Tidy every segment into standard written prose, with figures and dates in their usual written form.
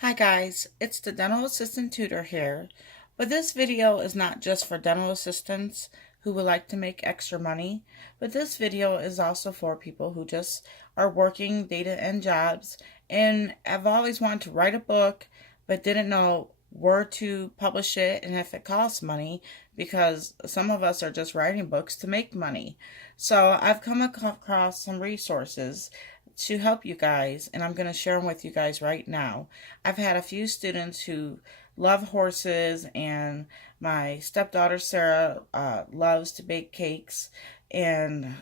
Hi guys, it's the dental assistant tutor here, but this video is not just for dental assistants who would like to make extra money, but this video is also for people who just are working data end jobs and have always wanted to write a book but didn't know where to publish it and if it costs money, because some of us are just writing books to make money. So I've come across some resources to help you guys, and I'm going to share them with you guys right now. I've had a few students who love horses, and my stepdaughter Sarah loves to bake cakes and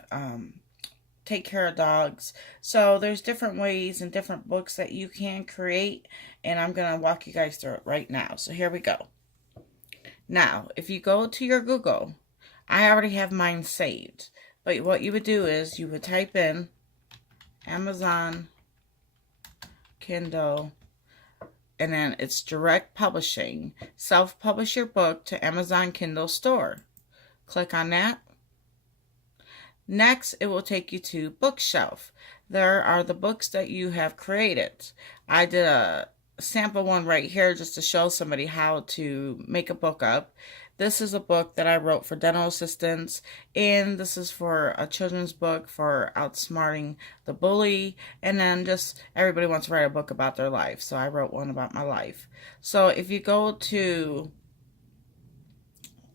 take care of dogs. So there's different ways and different books that you can create, and I'm going to walk you guys through it right now. So here we go. Now, if you go to your Google, I already have mine saved, but what you would do is you would type in Amazon Kindle, and then it's direct publishing. Self-publish your book to Amazon Kindle store. Click on that. Next, it will take you to Bookshelf. There are the books that you have created. I did a sample one right here just to show somebody how to make a book up. This is a book that I wrote for dental assistants, and this is for a children's book for outsmarting the bully, and then just everybody wants to write a book about their life, so I wrote one about my life. So if you go to,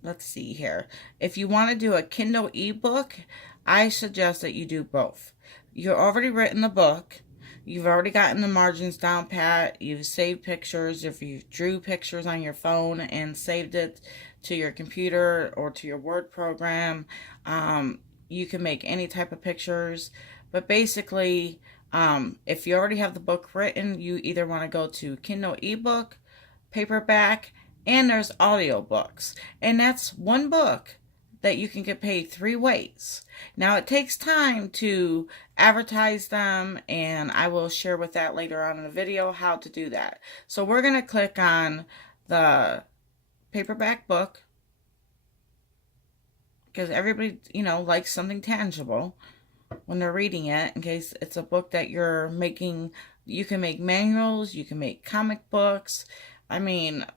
let's see here, if you want to do a Kindle ebook, I suggest that you do both. You've already written the book. You've already gotten the margins down pat. You've saved pictures. If you drew pictures on your phone and saved it to your computer or to your Word program, you can make any type of pictures. But basically, if you already have the book written, you either want to go to Kindle ebook, paperback, and there's audiobooks. And that's one book that you can get paid 3 ways. Now, it takes time to advertise them, and I will share with that later on in the video how to do that. So we're going to click on the paperback book, because everybody, likes something tangible when they're reading it, in case it's a book that you're making. You can make manuals, you can make comic books. I mean,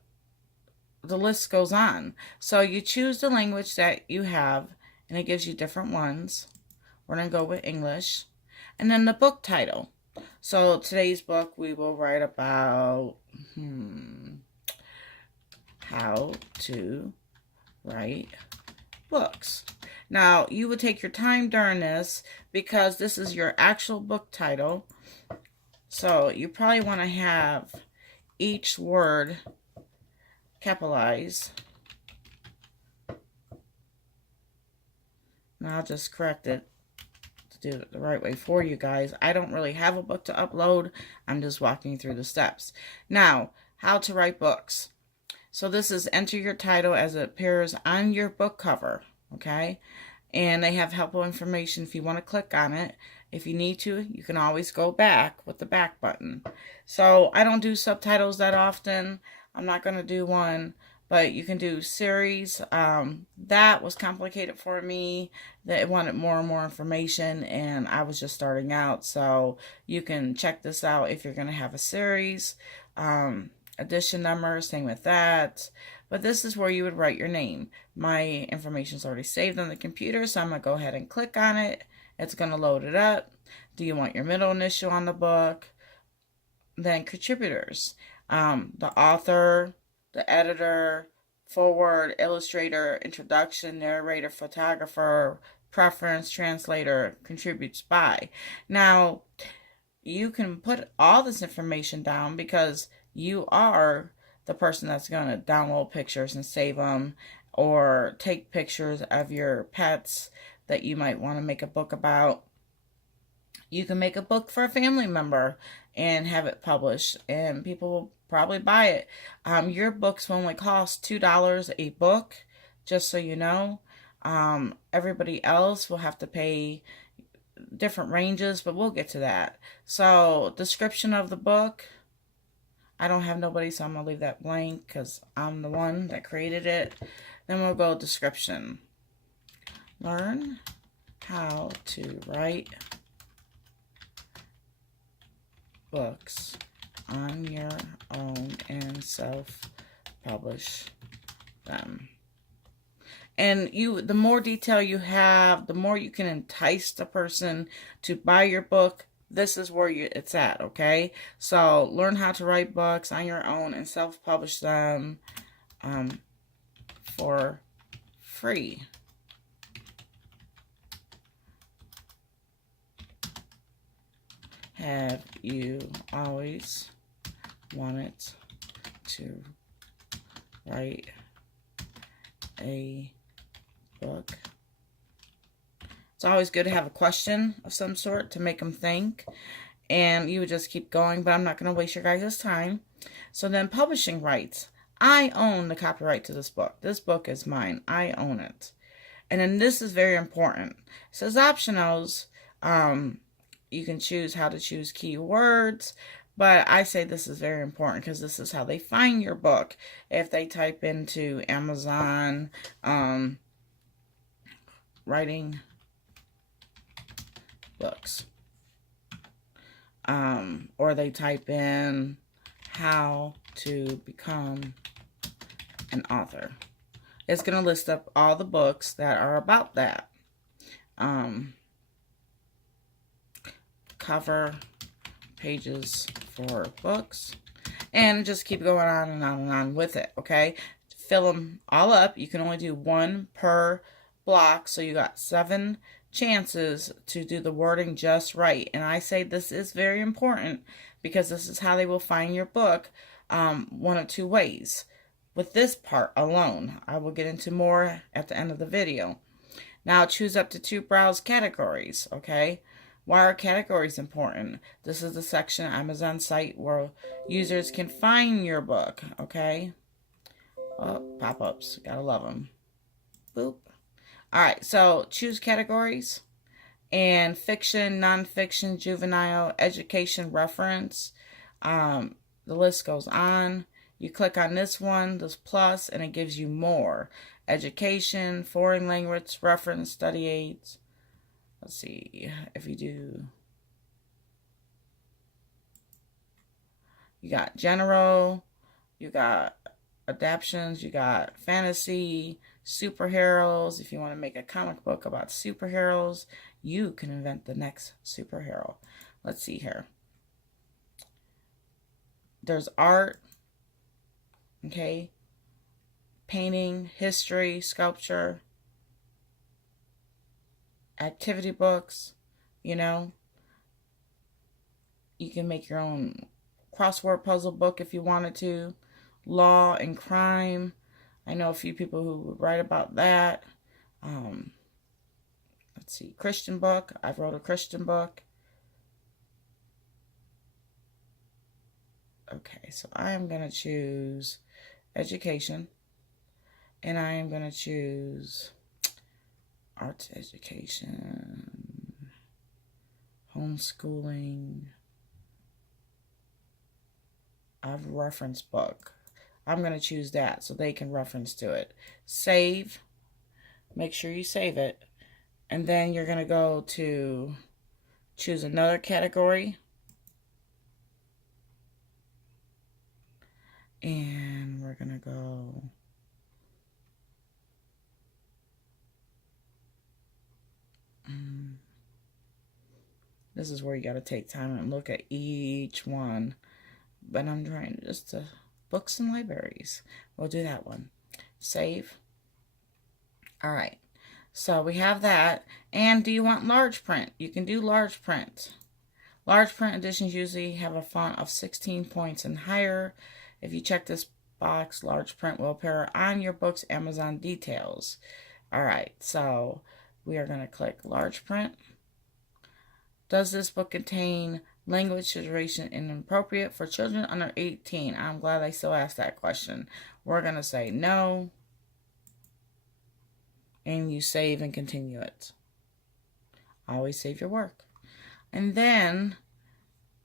the list goes on. So you choose the language that you have, and it gives you different ones. We're going to go with English. And then the book title. So today's book, we will write about how to write books. Now, you would take your time during this, because this is your actual book title. So you probably want to have each word capitalize. And I'll just correct it to do it the right way for you guys. I don't really have a book to upload. I'm just walking you through the steps. Now, how to write books. So this is enter your title as it appears on your book cover, okay? And they have helpful information if you want to click on it. If you need to, you can always go back with the back button. So I don't do subtitles that often. I'm not going to do one, but you can do series. That was complicated for me. That it wanted more and more information, and I was just starting out. So you can check this out if you're going to have a series. Edition number, same with that. But this is where you would write your name. My information is already saved on the computer, so I'm going to go ahead and click on it. It's going to load it up. Do you want your middle initial on the book? Then contributors. The author, the editor, forward, illustrator, introduction, narrator, photographer, preference, translator, contributes by. Now, you can put all this information down, because you are the person that's going to download pictures and save them, or take pictures of your pets that you might want to make a book about. You can make a book for a family member and have it published, and people will probably buy it. Your books will only cost $2 a book, just so you know. Everybody else will have to pay different ranges, but we'll get to that. So, description of the book. I don't have nobody, so I'm going to leave that blank, because I'm the one that created it. Then we'll go description. Learn how to write books on your own and self-publish them. And the more detail you have, the more you can entice the person to buy your book. This is where it's at, okay? So learn how to write books on your own and self-publish them for free. Have you always wanted to write a book? It's always good to have a question of some sort to make them think, and you would just keep going, but I'm not going to waste your guys' time. So then publishing rights. I own the copyright to this book. This book is mine. I own it. And then this is very important. It says optionals. You can choose how to choose keywords, but I say this is very important because this is how they find your book. If they type into Amazon, writing books, or they type in how to become an author, it's going to list up all the books that are about that. Cover pages for books, and just keep going on and on and on with it, okay? Fill them all up. You can only do one per block, so you got 7 chances to do the wording just right. And I say this is very important because this is how they will find your book, one of 2 ways. With this part alone, I will get into more at the end of the video. Now choose up to 2 browse categories, okay? Why are categories important? This is the section Amazon site where users can find your book, okay? Oh, pop-ups. Gotta love them. Boop. Alright, so choose categories. And fiction, nonfiction, juvenile, education, reference. The list goes on. You click on this one, this plus, and it gives you more. Education, foreign language, reference, study aids. Let's see, if you do, you got general, you got adaptions, you got fantasy, superheroes. If you want to make a comic book about superheroes, you can invent the next superhero. Let's see here. There's art, okay, painting, history, sculpture, activity books, you know. You can make your own crossword puzzle book if you wanted to. Law and crime. I know a few people who would write about that. Let's see, Christian book. I've wrote a Christian book. Okay, so I am going to choose education. And I am going to choose arts education, homeschooling, a reference book. I'm going to choose that so they can reference to it. Save. Make sure you save it. And then you're going to go to choose another category. And we're going to go this is where you got to take time and look at each one. But I'm trying just to books and libraries. We'll do that one. Save. All right. So we have that. And do you want large print? You can do large print. Large print editions usually have a font of 16 points and higher. If you check this box, large print will appear on your book's Amazon details. All right. So we are going to click large print. Does this book contain language situation inappropriate for children under 18? I'm glad I still asked that question. We're going to say no. And you save and continue it. Always save your work. And then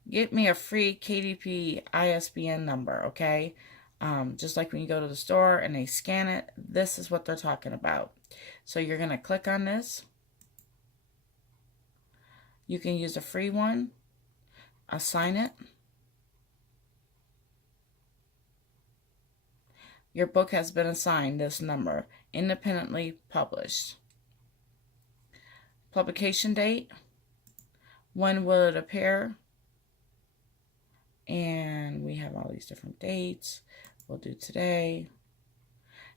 get me a free KDP ISBN number, okay? Just like when you go to the store and they scan it, this is what they're talking about. So you're going to click on this. You can use a free one. Assign it. your book has been assigned this number, independently published. Publication date, when will it appear? And we have all these different dates. We'll do today.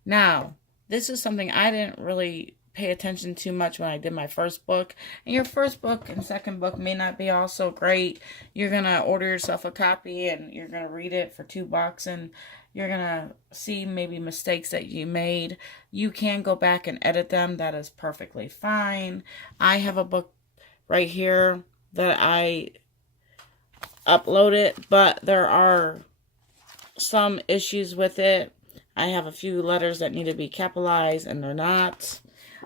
Now, this is something I didn't really pay attention to much when I did my first book. And your first book and second book may not be all so great. You're going to order yourself a copy and you're going to read it for $2 and you're going to see maybe mistakes that you made. You can go back and edit them. That is perfectly fine. I have a book right here that I uploaded, but there are some issues with it. I have a few letters that need to be capitalized and they're not.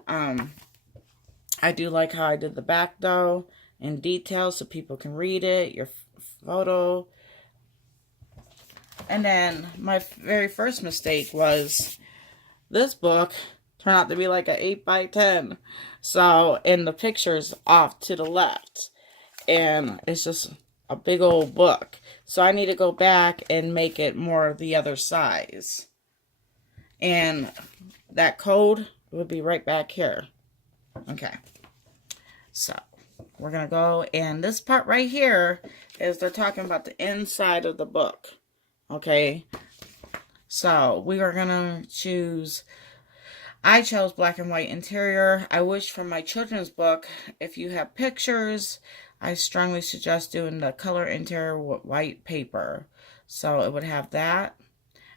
I do like how I did the back though in detail so people can read it, your photo. And then my very first mistake was this book turned out to be like an 8x10. So, and the picture's off to the left. And it's just a big old book. So I need to go back and make it more of the other size. And that code would be right back here. Okay. So we're going to go, and this part right here is they're talking about the inside of the book. Okay. So we are going to choose, I chose black and white interior. I wish for my children's book, if you have pictures, I strongly suggest doing the color interior with white paper. So it would have that.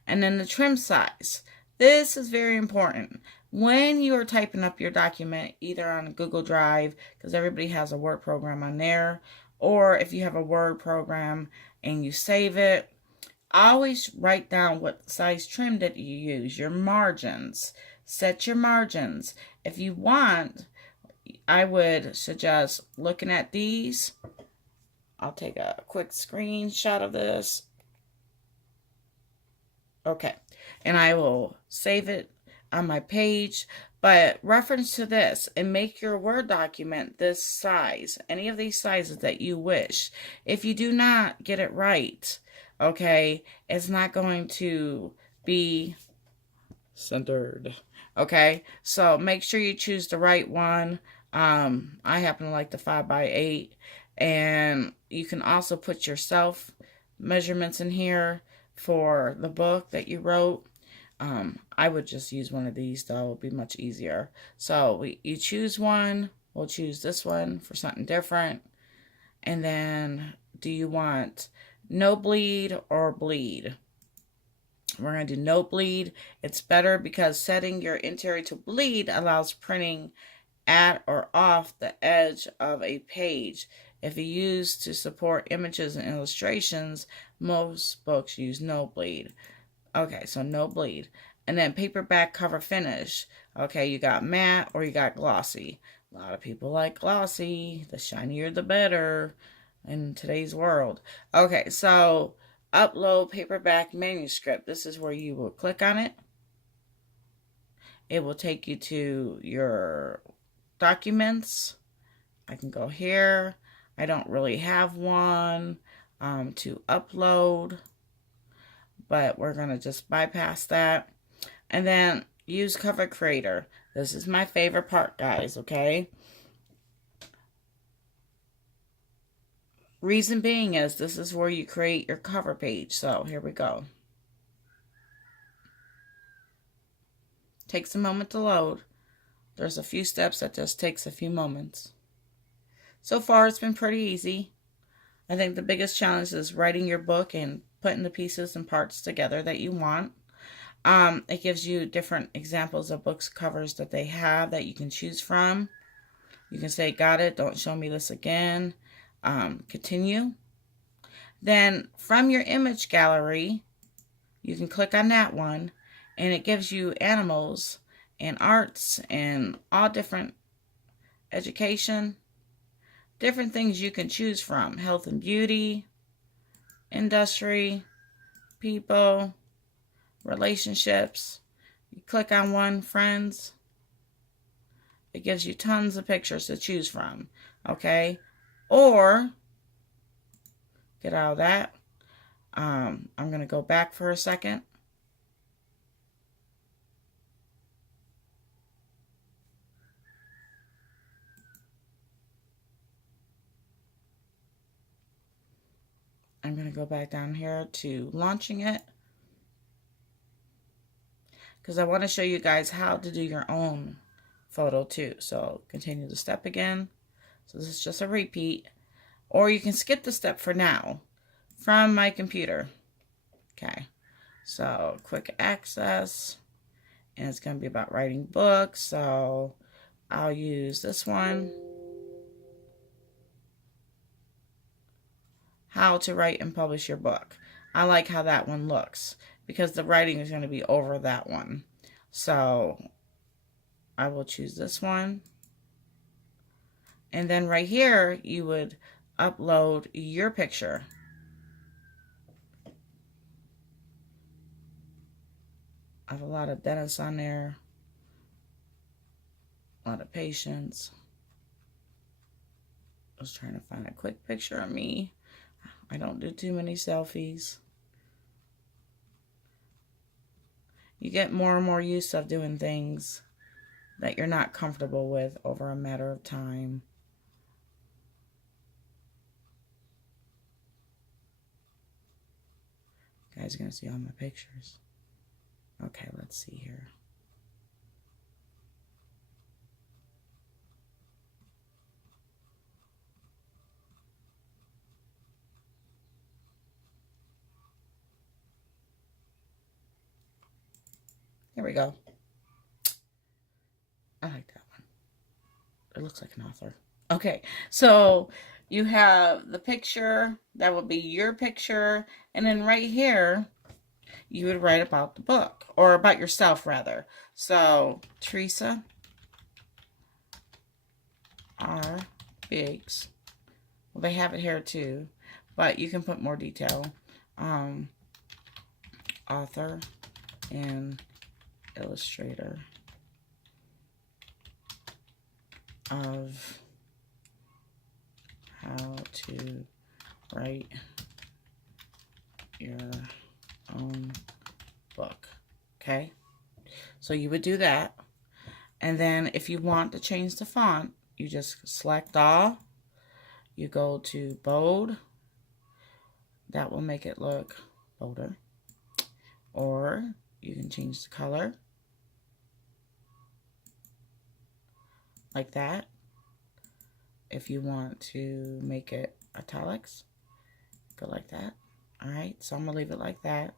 And then the trim size. This is very important. When you are typing up your document, either on Google Drive, because everybody has a Word program on there, or if you have a Word program and you save it, always write down what size trim that you use, your margins. Set your margins. If you want, I would suggest looking at these. I'll take a quick screenshot of this. Okay. And I will save it on my page. But reference to this and make your Word document this size. Any of these sizes that you wish. If you do not get it right, okay, it's not going to be centered. Okay, so make sure you choose the right one. I happen to like the 5x8. And you can also put yourself measurements in here for the book that you wrote. I would just use one of these though. It would be much easier. So you choose one. We'll choose this one for something different. And then do you want no bleed or bleed? We're going to do no bleed. It's better because setting your interior to bleed allows printing at or off the edge of a page. If you use to support images and illustrations, most books use no bleed. Okay, so no bleed. And then paperback cover finish. Okay, you got matte or you got glossy. A lot of people like glossy. The shinier the better in today's world. Okay, so upload paperback manuscript. This is where you will click on it. It will take you to your documents. I can go here. I don't really have one to upload, but we're going to just bypass that. And then use cover creator. This is my favorite part, guys, okay? Reason being is this is where you create your cover page. So here we go. Takes a moment to load. There's a few steps that just takes a few moments. So far, it's been pretty easy. I think the biggest challenge is writing your book and putting the pieces and parts together that you want. It gives you different examples of books covers that they have that you can choose from. You can say, got it, don't show me this again. Continue. Then from your image gallery, you can click on that one and it gives you animals and arts and all different education, different things you can choose from. Health and beauty, industry, people, relationships. You click on one, friends. It gives you tons of pictures to choose from. Okay? Or, get out of that. I'm going to go back for a second. I'm going to go back down here to launching it, because I want to show you guys how to do your own photo too. So continue the step again. So this is just a repeat, or you can skip the step for now from my computer. Okay, so quick access, and it's going to be about writing books. So I'll use this one. How to write and publish your book. I like how that one looks because the writing is going to be over that one. So I will choose this one. And then right here, you would upload your picture. I have a lot of dentists on there. A lot of patients. I was trying to find a quick picture of me. I don't do too many selfies. You get more and more used to doing things that you're not comfortable with over a matter of time. You guys are going to see all my pictures. Okay, let's see here. Here we go. I like that one. It looks like an author. Okay, so you have the picture. That would be your picture. And then right here, you would write about the book. Or about yourself, rather. So, Teresa R. Biggs. Well, they have it here too. But you can put more detail. Author and illustrator of how to write your own book. Okay, so you would do that, and then if you want to change the font, you just select all, you go to bold. That will make it look bolder, or you can change the color like that. If you want to make it italics, go like that. All right, so I'm gonna leave it like that.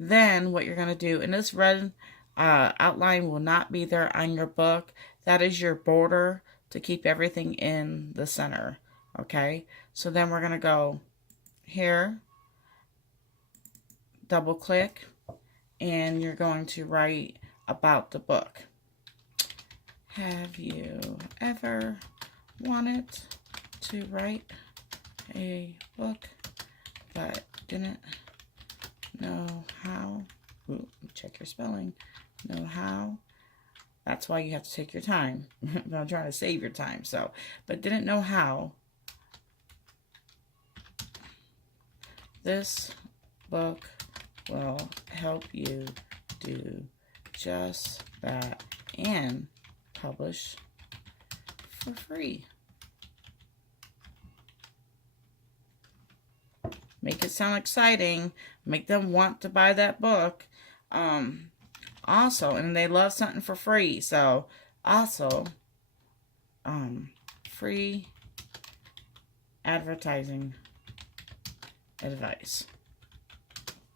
Then what you're gonna do, and this red outline will not be there on your book. That is your border to keep everything in the center. Okay, so then we're gonna go here, double click, and you're going to write about the book. Have you ever wanted to write a book but didn't know how? Ooh, check your spelling. Know how? That's why you have to take your time. I'm trying to save your time. So, but didn't know how. This book will help you do just that and publish for free. Make it sound exciting. Make them want to buy that book. Also, and they love something for free. So, also, free advertising advice.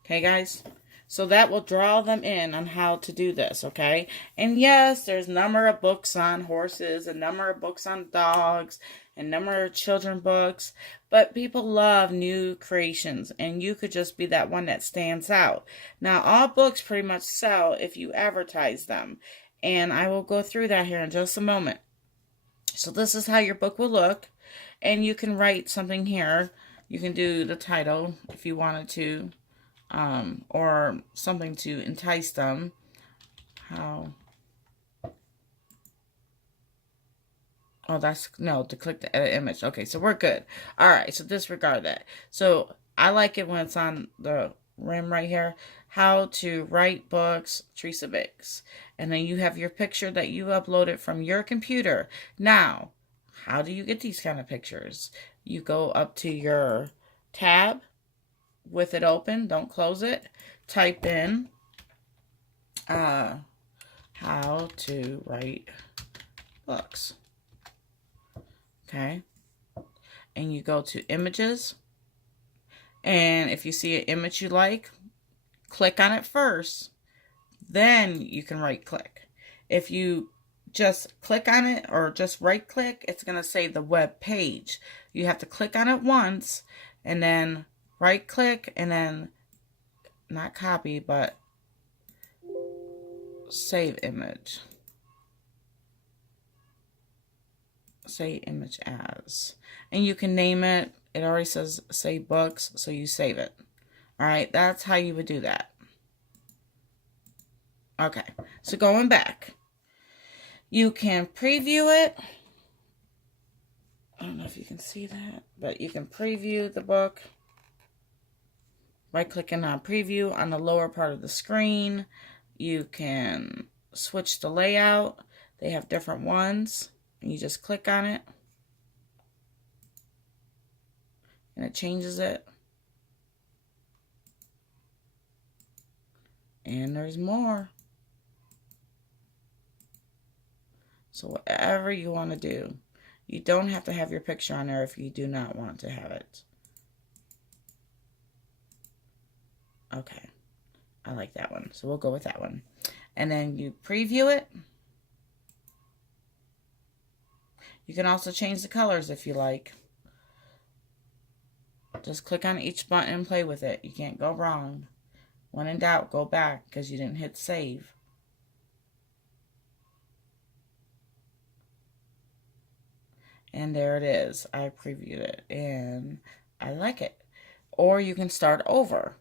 Okay, guys? So that will draw them in on how to do this, okay? And yes, there's a number of books on horses, a number of books on dogs, a number of children books, but people love new creations, and you could just be that one that stands out. Now, all books pretty much sell if you advertise them, and I will go through that here in just a moment. So this is how your book will look, and you can write something here. You can do the title if you wanted to. Or something to entice them. How? Oh, that's, no, to click the edit image. Okay, so we're good. All right, so disregard that. So I like it when it's on the rim right here. How to write books, Teresa Biggs. And then you have your picture that you uploaded from your computer. Now, how do you get these kind of pictures? You go up to your tab. with it open, don't close it, type in how to write books. Okay. And you go to images. And if you see an image you like, click on it first. Then you can right click. If you just click on it or just right click, it's going to say the web page. You have to click on it once and then right click and then not copy, but save image. Save image as. And you can name it. It already says save books, so you save it. Alright, that's how you would do that. Okay, so going back. You can preview it. I don't know if you can see that, but you can preview the book by clicking on preview on the lower part of the screen. You can switch the layout. They have different ones. And you just click on it. And it changes it. And there's more. So whatever you want to do. You don't have to have your picture on there if you do not want to have it. Okay. I like that one. So we'll go with that one. And then you preview it. You can also change the colors if you like. Just click on each button and play with it. You can't go wrong. When in doubt, go back because you didn't hit save. And there it is. I previewed it and I like it. Or you can start over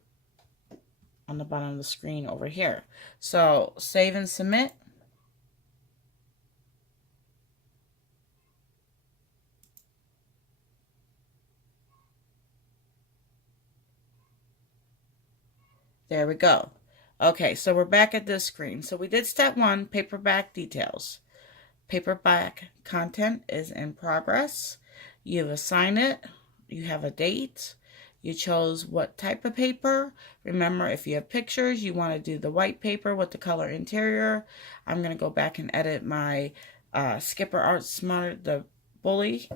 on the bottom of the screen over here. So save and submit. There we go. Okay, so we're back at this screen. So we did step 1, paperback details. Paperback content is in progress. You've assigned it. You have a date. You chose what type of paper. Remember, if you have pictures, you want to do the white paper with the color interior. I'm going to go back and edit my Skipper Art Smarter the Bully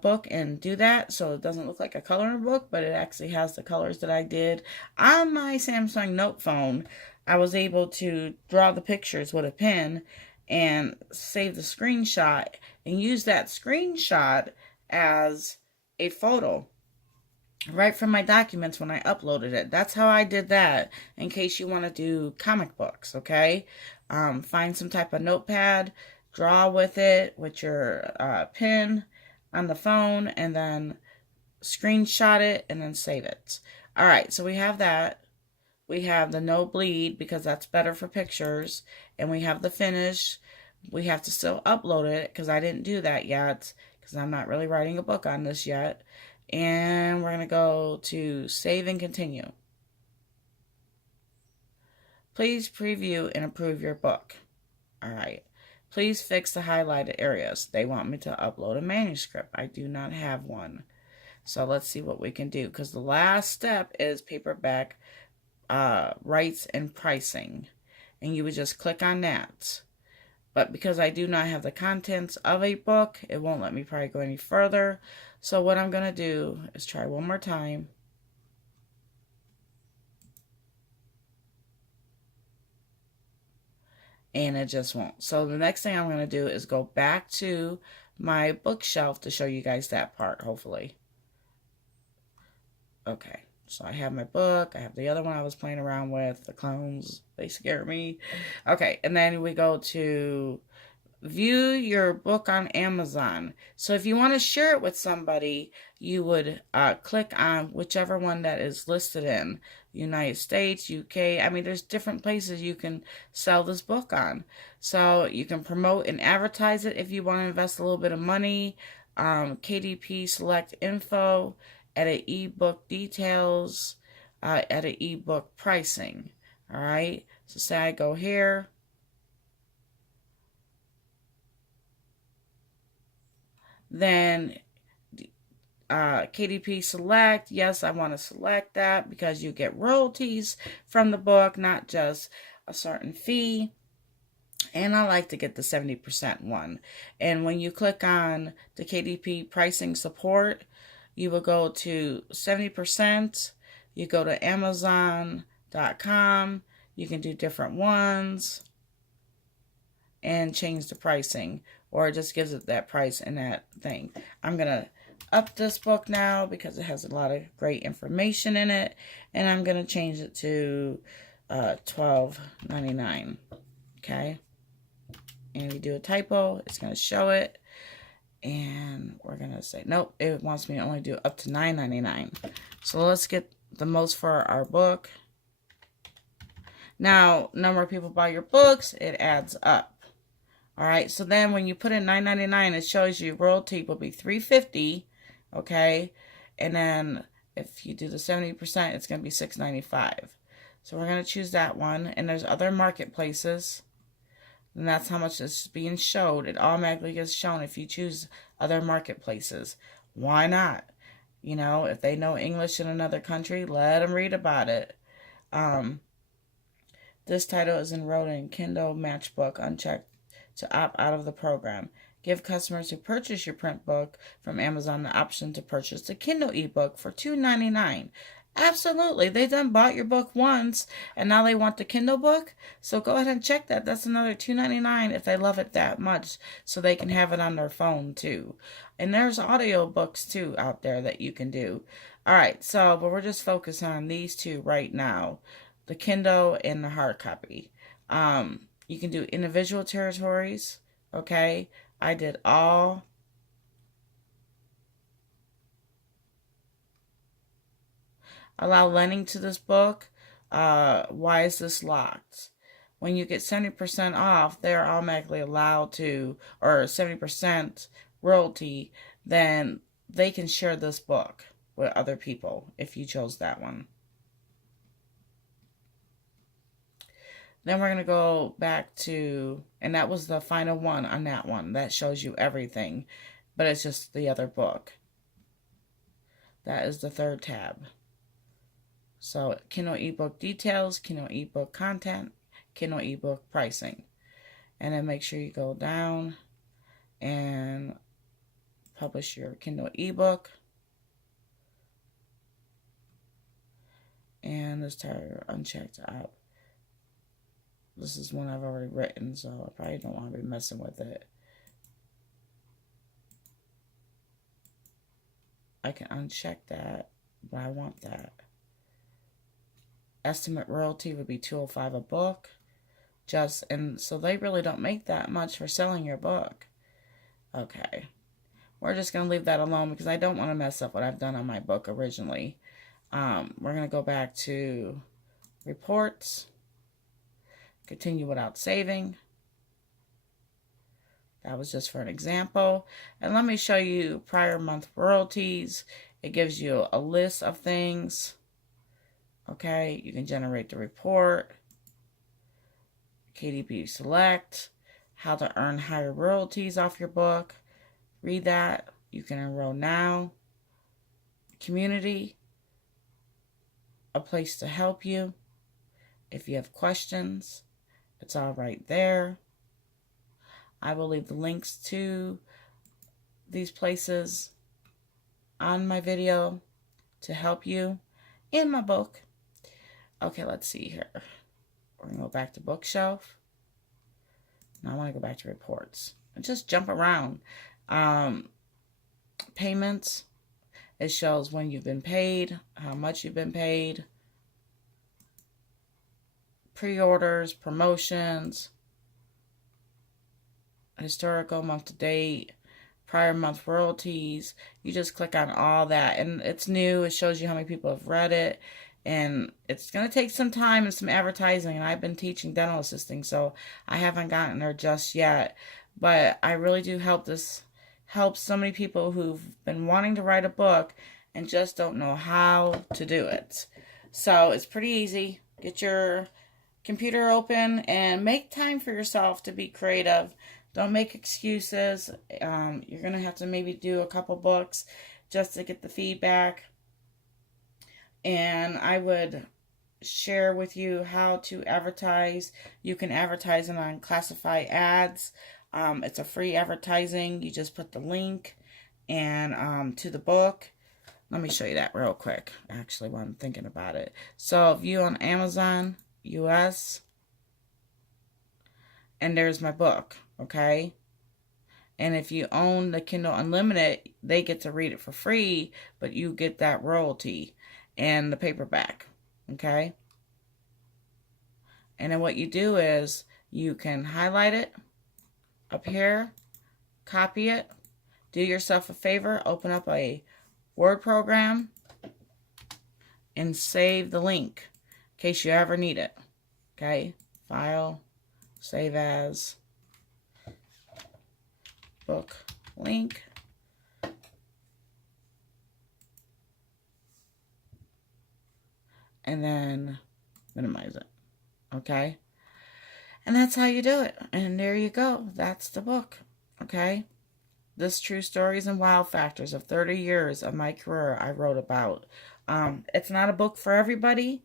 book and do that so it doesn't look like a coloring book, but it actually has the colors that I did. On my Samsung Note phone, I was able to draw the pictures with a pen and save the screenshot and use that screenshot as a photo right from my documents when I uploaded it. That's how I did that in case you want to do comic books, okay? Find some type of notepad, draw with it with your pen on the phone, and then screenshot it and then save it. All right, so we have that. We have the no bleed because that's better for pictures, and we have the finish. We have to still upload it because I didn't do that yet because I'm not really writing a book on this yet. And we're going to go to save and continue. Please preview and approve your book. All right. Please fix the highlighted areas. They want me to upload a manuscript. I do not have one. So let's see what we can do. Because the last step is paperback rights and pricing. And you would just click on that. But because I do not have the contents of a book, it won't let me probably go any further. So what I'm going to do is try one more time. And it just won't. So the next thing I'm going to do is go back to my bookshelf to show you guys that part, hopefully. Okay, so I have my book. I have the other one I was playing around with. The clones, they scare me. Okay, and then we go to view your book on Amazon. So if you want to share it with somebody, you would click on whichever one that is listed in United States, UK. I mean, there's different places you can sell this book on. So you can promote and advertise it if you want to invest a little bit of money. KDP select info, edit ebook details, edit ebook pricing. All right. So say I go here. Then KDP select. Yes, I want to select that because you get royalties from the book, not just a certain fee. And I like to get the 70% one. And when you click on the KDP pricing support, you will go to 70%. You go to Amazon.com. You can do different ones and change the pricing, or it just gives it that price and that thing. I'm going to up this book now because it has a lot of great information in it, and I'm going to change it to $12.99. Okay. And we do a typo, it's going to show it. And we're going to say, nope, it wants me to only do up to $9.99. So let's get the most for our book. Now, no more people buy your books, it adds up. All right, so then when you put in $9.99, it shows you royalty will be $3.50, okay? And then if you do the 70%, it's going to be $6.95. So we're going to choose that one. And there's other marketplaces. And that's how much is being showed. It automatically gets shown if you choose other marketplaces. Why not? You know, if they know English in another country, let them read about it. This title is enrolled in Kindle Matchbook unchecked to opt out of the program. Give customers who purchase your print book from Amazon the option to purchase the Kindle ebook for $2.99. Absolutely. They done bought your book once, and now they want the Kindle book. So go ahead and check that. That's another $2.99 if they love it that much, so they can have it on their phone too. And there's audio books too out there that you can do. All right, but we're just focused on these two right now, the Kindle and the hard copy. You can do individual territories. Okay, I did all. Allow lending to this book. Why is this locked? When you get 70% off, they're automatically allowed to, or 70% royalty, then they can share this book with other people if you chose that one. Then we're going to go back to, and that was the final one on that one. That shows you everything, but it's just the other book. That is the third tab. So Kindle ebook details, Kindle ebook content, Kindle ebook pricing. And then make sure you go down and publish your Kindle ebook. And this title unchecked out. This is one I've already written, so I probably don't want to be messing with it. I can uncheck that, but I want that. Estimate royalty would be $2.05 a book. And so they really don't make that much for selling your book. Okay. We're just going to leave that alone because I don't want to mess up what I've done on my book originally. We're going to go back to reports. Continue without saving. That was just for an example. And let me show you prior month royalties. It gives you a list of things. Okay, you can generate the report. KDP select. How to earn higher royalties off your book. Read that. You can enroll now. Community. A place to help you. If you have questions, it's all right there. I will leave the links to these places on my video to help you in my book. Okay, let's see here. We're going to go back to bookshelf. Now I want to go back to reports. And just jump around. Payments. It shows when you've been paid, how much you've been paid. Pre-orders, promotions, historical, month to date, prior month royalties. You just click on all that, and it's new. It shows you how many people have read it, and it's going to take some time and some advertising, and I've been teaching dental assisting, so I haven't gotten there just yet, but I really do help so many people who've been wanting to write a book and just don't know how to do it. So it's pretty easy. Get your computer open and make time for yourself to be creative. Don't make excuses. You're going to have to maybe do a couple books just to get the feedback. And I would share with you how to advertise. You can advertise it on classified ads. It's a free advertising. You just put the link and to the book. Let me show you that real quick, actually, while I'm thinking about it. So if you on Amazon US, and there's my book, okay? And if you own the Kindle Unlimited, they get to read it for free, but you get that royalty and the paperback, okay? And then what you do is you can highlight it up here, copy it, do yourself a favor, open up a Word program, and save the link in case you ever need it, okay? File, save as, book link, and then minimize it, okay? And that's how you do it. And there you go. That's the book, okay? This True Stories and Wow Factors of 30 years of my career I wrote about. It's not a book for everybody.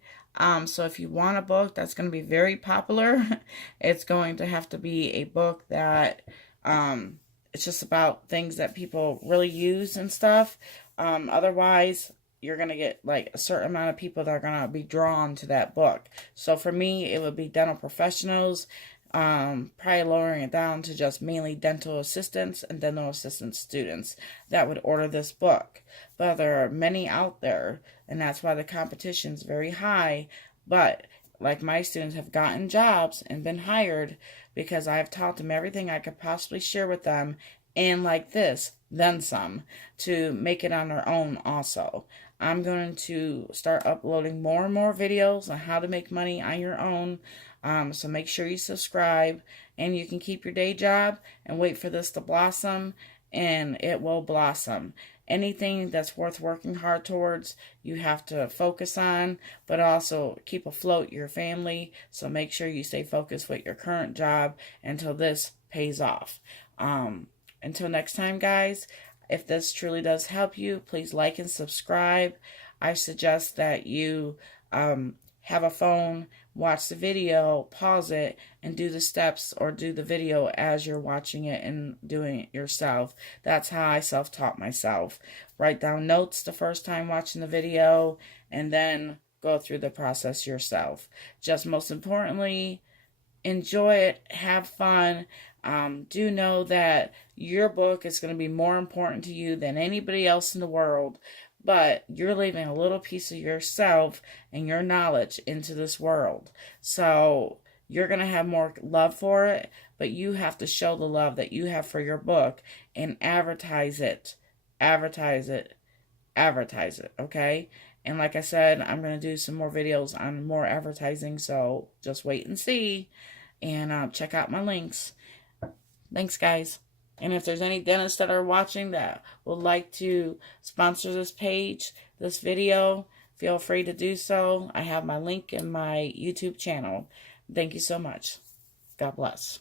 So if you want a book that's going to be very popular, it's going to have to be a book that it's just about things that people really use and stuff. Otherwise, you're going to get like a certain amount of people that are going to be drawn to that book. So for me, it would be dental professionals, probably lowering it down to just mainly dental assistants and dental assistant students that would order this book. But there are many out there, and that's why the competition is very high. But like my students have gotten jobs and been hired because I've taught them everything I could possibly share with them, and like this, then some, to make it on their own also. I'm going to start uploading more and more videos on how to make money on your own. So make sure you subscribe, and you can keep your day job and wait for this to blossom, and it will blossom. Anything that's worth working hard towards, you have to focus on, but also keep afloat your family. So make sure you stay focused with your current job until this pays off. Until next time, guys, if this truly does help you, please like and subscribe. I suggest that you have a phone, watch the video, pause it, and do the steps or do the video as you're watching it and doing it yourself. That's how I self-taught myself. Write down notes the first time watching the video, and then go through the process yourself. Just most importantly, enjoy it, have fun. Do know that your book is going to be more important to you than anybody else in the world. But you're leaving a little piece of yourself and your knowledge into this world. So you're going to have more love for it, but you have to show the love that you have for your book and advertise it. Advertise it. Advertise it, okay? And like I said, I'm going to do some more videos on more advertising, so just wait and see. And check out my links. Thanks, guys. And if there's any dentists that are watching that would like to sponsor this page, this video, feel free to do so. I have my link in my YouTube channel. Thank you so much. God bless.